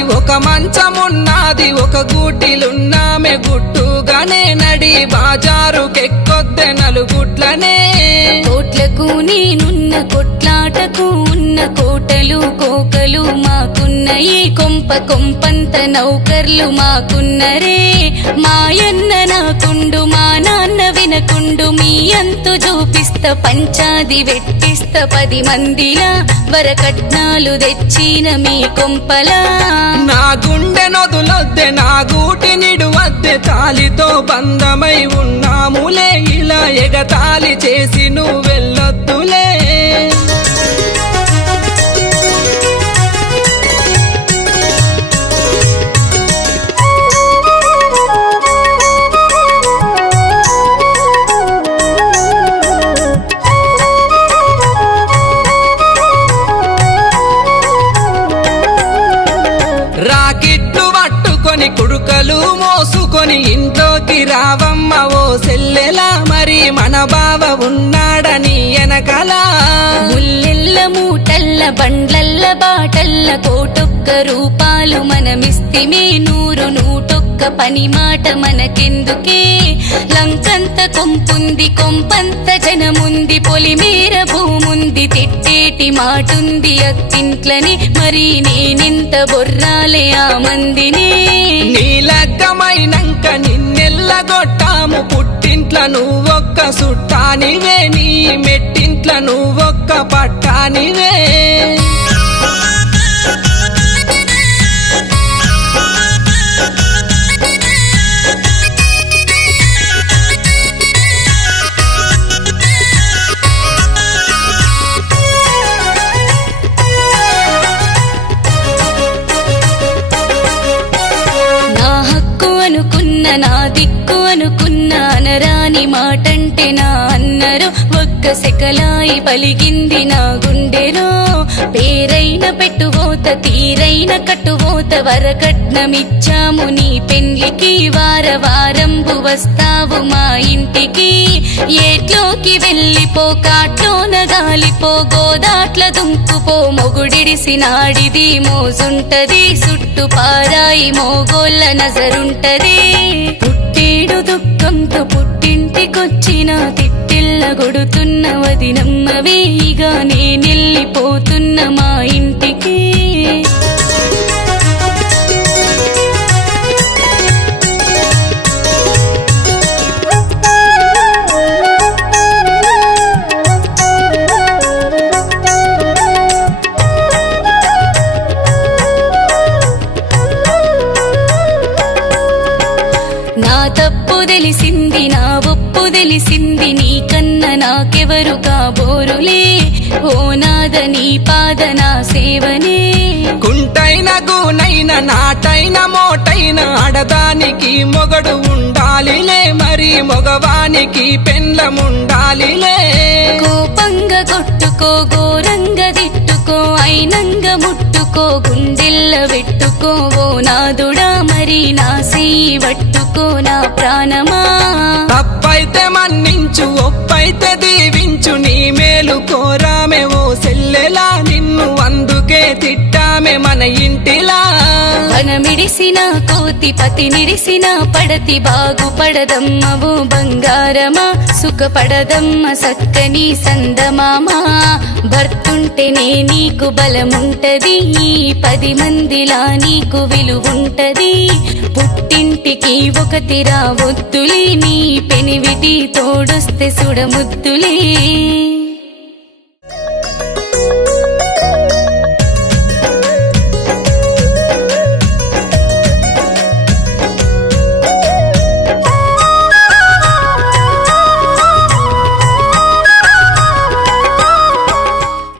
ఒక మంచమున్నది ఒక గూటిలున్నామె గుట్టుగానే నడి. బాజారుకెక్కొద్దె నలుగుట్లనే. కోట్లకు నేనున్న కొట్లాటకు ఉన్న కోటలు కోకలు మాకున్న ఈ కొంప కొంపంత నౌకర్లు మాకున్నరే. మాయన్న నాకుండు మా నాన్న వినకుండు మీ అంతు చూపిస్త పంచాది వెట్టిస్త పది మందిలా. వరకట్నాలు తెచ్చిన మీ కొంపలా. నా గుండె నొదులొద్దె నా గూటి నిడువద్దె తాలితో బంధమై ఉన్నాములే ఇలా ఎగతాళి చేసి నువ్వు మోసుకొని ఇంట్లోకి రావమ్మ ఓ సెల్లెలా మరి మన బావ ఉన్నాడని వెనకలా ముల్లెల్ల మూటల్ల బండ్లల్ల బాటల్ల కోటొక్క రూపాలు మనమిస్తిమే నూరు నూటొక్క పని మాట మనకెందుకే? లంకంత కొంపుంది కొంపంత జనముంది పొలిమేర భూముంది తిట్టేటి మాటుంది అత్తింట్లని మరి నేనెంత బొర్రాలే ఆ మందినే? నీ సుట్టానివే నీ మెట్టింట్ల నువ్వొక్క పట్టానివే. నా హక్కు అనుకున్న నా దిక్కు అనుకున్న అనరా మాటంటే నా అన్నరు ఒక్క సెకలాయి పలిగింది నా గుండెలో. పేరైన పెట్టువోత తీరైన కట్టువోత వరకట్నమిచ్చాము నీ పెండ్లికి. వార వారంబు వస్తావు మా ఇంటికి. ఏట్లోకి వెళ్ళిపో కాట్లోన గాలిపో గోదాట్ల దుంకుపో. మొగుడిడిసి నాడిది మోజుంటది సుట్టు పారాయి మోగోళ్ళ నజరుంటది. పుట్టేడు దుఃఖంతో పుట్టి తిట్టిల్ల గొడుతున్న వదినమ్మవేగా మా తప్పు తెలిసింది నా ఒప్పు తెలిసింది నీకన్న నాకెవరు కాబోరులే? ఓ నాద నీ పాద నా సేవనే. కుంటైన గూనైన నాటైన మోటైన ఆడదానికి మొగడు ఉండాలిలే మరి మగవానికి పెండ్లముండాలిలే. కోపంగా కొట్టుకో ఘోరంగా తిట్టుకో అయినంగ ముట్టుకో గుండెల్ల పెట్టుకో ఓ నాదుడా. నా తప్పైతే మన్నించు వనమిడిసిన కోతి పతి నిడిసిన పడతి బాగుపడదమ్మవు బంగారమా సుఖపడదమ్మ సక్కని సందమామా. భర్తుంటేనే నీకు బలముంటది పది మందిలా నీకు విలువుంటది. పుట్టింటికి ఒకటి రావొత్తులే నీ పెనివిటి తోడొస్తే సుడముద్దులే.